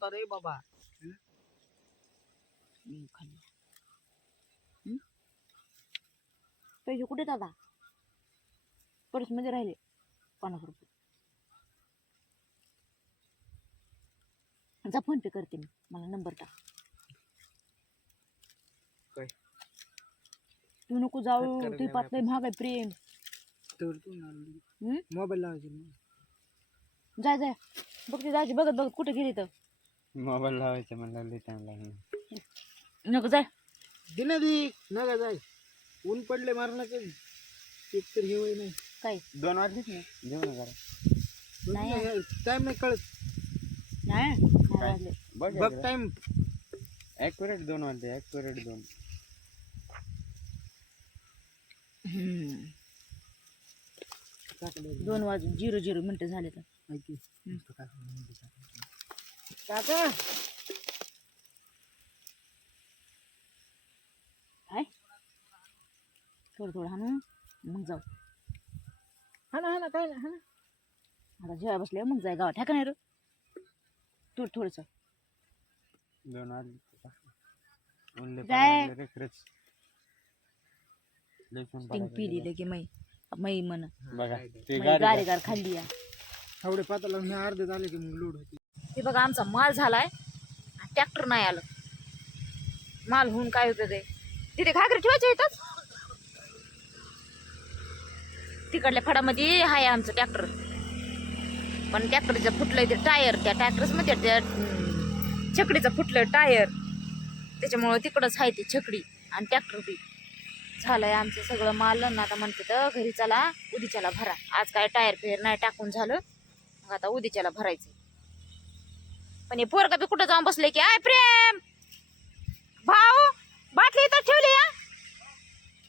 नव्हता रे बाबा. मी खाल्ली? पैसे कुठे दादा पर्समध्ये राहिले. पन्नास रुपये. जा फोन पे करते मी. मला नंबर टाक. काय? तू नको जाऊ. खतखत तू नाही पात लय महाग आहे प्रेम. तर तू? मोबाईल लावायचे. जाय जाय बघ ते जायचे बघत बघत कुठे गेली तर. मोबाईल लावायचं म्हणलं लई टाइम लागला नको जाय. दिना दी नका जाय. ऊन पडले मारण्याचं एक तर हे होय नाही काय? दोन वाजलीच ना? जेवण करा. नाही. टाइम नाही कळत. नाही नाही काय? वाजले. बघ बघ टाइम ॲक्युरेट दोन वाजले ॲक्युरेट दोन. हम्म. दोन वाजून झिरो झिरो मिनिटं झाले तर. काका काय थोडं थोडं हाणू. मग जाऊ. हा ना हा ना काय ना हा ना आता जेव्हा बसले मग जाय गावात. ठेका नाही रे? थोडं थोडंसं दोन टिंग पिली. लगे मै मै म्हण. बघा ते मै गाडी गारे गार खाल्ली या. एवढे पाताला मी अर्धे झाले की मग लोड होते. हे बघा आमचा माल झाला आहे ट्रॅक्टर नाही आलं. माल होऊन काय उपयोग आहे तिथे घागरे ठेवायचे येतात तिकडल्या फडामध्ये आहे आमचं ट्रॅक्टर पण ट्रॅक्टरचं फुटलंय ते टायर त्या ट्रॅक्टरमध्ये त्या छकडीचं फुटलं टायर त्याच्यामुळं तिकडंच आहे ती छकडी आणि ट्रॅक्टर बी. झालंय आमचं सगळं माल ना आता म्हणते तर घरी चला उदीच्याला भरा. आज काय टायर फेर नाही टाकून झालं. मग आता उदीच्याला भरायचं. पण हे पोरगा बी कुठं जाऊन बसले की आय प्रेम! भाऊ बाटली इथं ठेवली या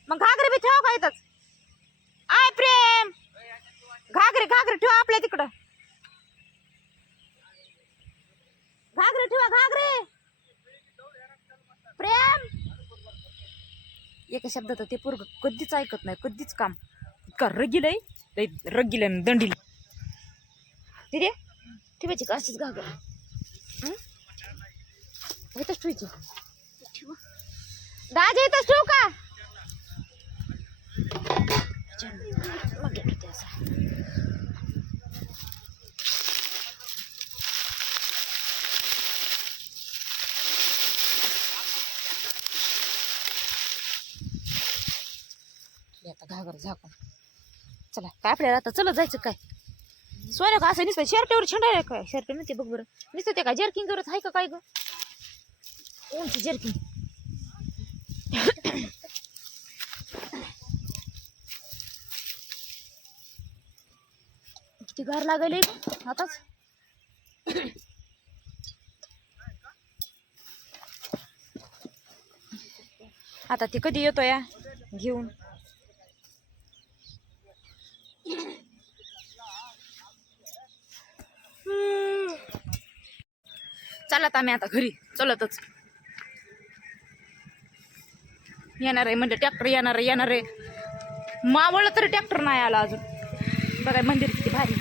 मग घागरे बी ठेव का इथंच? आय प्रेम! घागरे घागरे ठेवा आपल्या तिकडं. घागरे ठेवा घागरे! प्रेम! एका शब्दात ते पोरग कधीच ऐकत नाही कधीच काम. इतका रगिलय आहे दंडील तिथे ठेवायची का अशीच घागर? इथंच ठेवायची. दाजी इथंच ठेवू का? आता घागर झाकून. चला काय आपल्याला आता चलत जायचं काय? सोन्या का असं नुसतं शर्टवर छंडाय काय? शर्ट नसते बघ बरं. नुसतं ते काय जर्किंग करत आहे का काय ग? उंच जर्किंग किती गार लागले आताच. आता ते कधी येतो या? घेऊन. चला आम्ही आता घरी. चलतच. येणार आहे म्हणजे ट्रॅक्टर येणार आहे येणार आहे. मावळलं तर ट्रॅक्टर नाही आला अजून. बघा मंदिर किती भारी.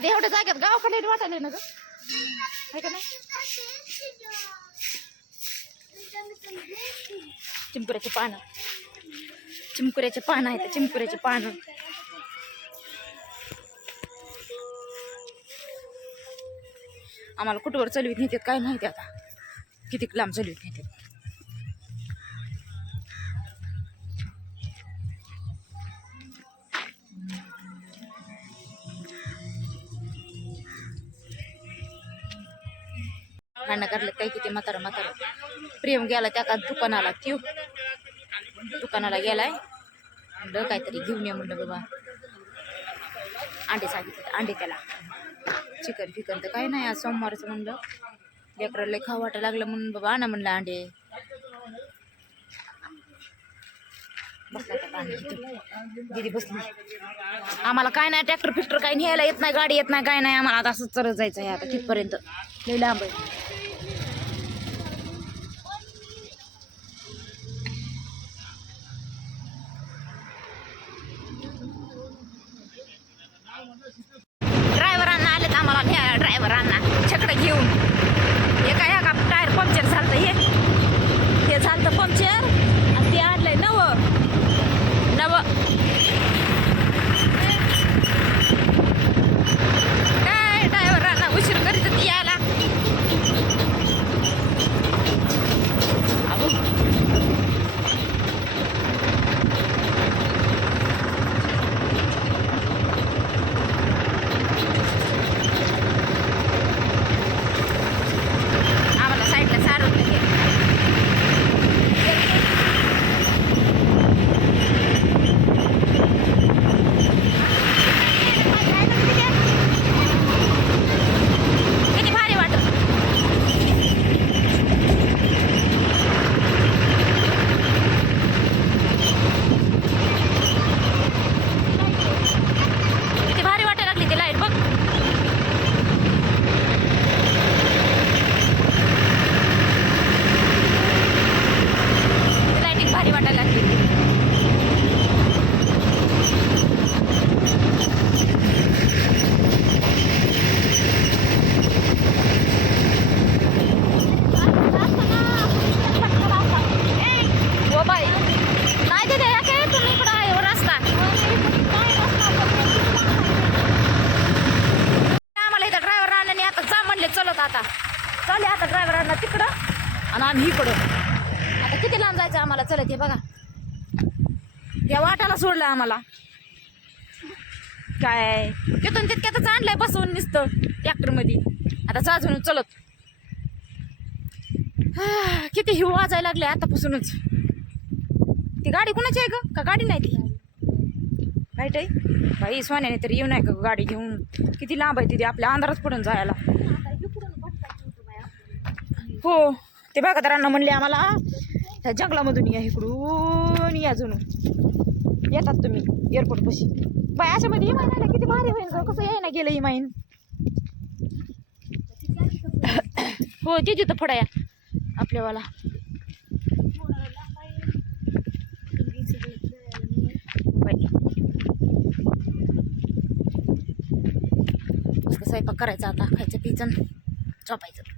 किती एवढ्या जाग्यात गावाकडे वाटायला ना गं? आहे का नाही? चिंकुऱ्याची पानं. चिंकुऱ्याचे पानं आहेत चिंपुऱ्याचे पानं. आम्हाला कुठवर चलवीत नेतात काय माहिती आता? किती लांब चलवीत नेतात? भांडणं करलं काही किती म्हातारा म्हातारा. प्रेम गेला त्या का दुकानाला. त्यो दुकानाला गेलाय. म्हणलं काहीतरी घेऊन ये म्हणलं बाबा. अंडे सांगितले अंडे त्याला. चिकन फिकन तर काही नाही आज सोमवारचं म्हणलं. लेकराला लय खाऊ वाटायला लागलं म्हणून बाबा आणा म्हणलं अंडे. दिदी बसली. आम्हाला काय नाही ट्रॅक्टर फिक्टर काही न्यायला येत नाही गाडी येत नाही काय नाही. आम्हाला आता असंच चरत जायचं आहे आता तिथपर्यंत. लय लांब आहे. आता तिकडं आणि आम्ही इकडं. आता किती लांब जायचं आम्हाला? चलत हे बघा. त्या वाटाला सोडलं आम्हाला. काय? तिथून तितक्यातच आणलंय बसवून नुसतं ट्रॅक्टरमध्ये. आता चाजून चलत. किती हिव वाजायला लागले आतापासूनच. ती गाडी कुणाची आहे ग? का गाडी नाही ती? राईट आहे? बाई सोन्याने तरी येऊ नाही का गाडी घेऊन. किती लांब आहे तिथे आपल्या अंधारात पडून जायला. हो ते बागादारांना म्हणले आम्हाला त्या जंगलामधून या इकडून या अजून येतात तुम्ही एअरपोर्ट पशी. बाय अशामध्ये इमाईन आला किती भारी होईल कसं यायला गेलं इमाईन हो ते तिथं फडाया आपल्यावाला. कसं स्वयंपाक करायचा आता खायचं पिचं झोपायचं.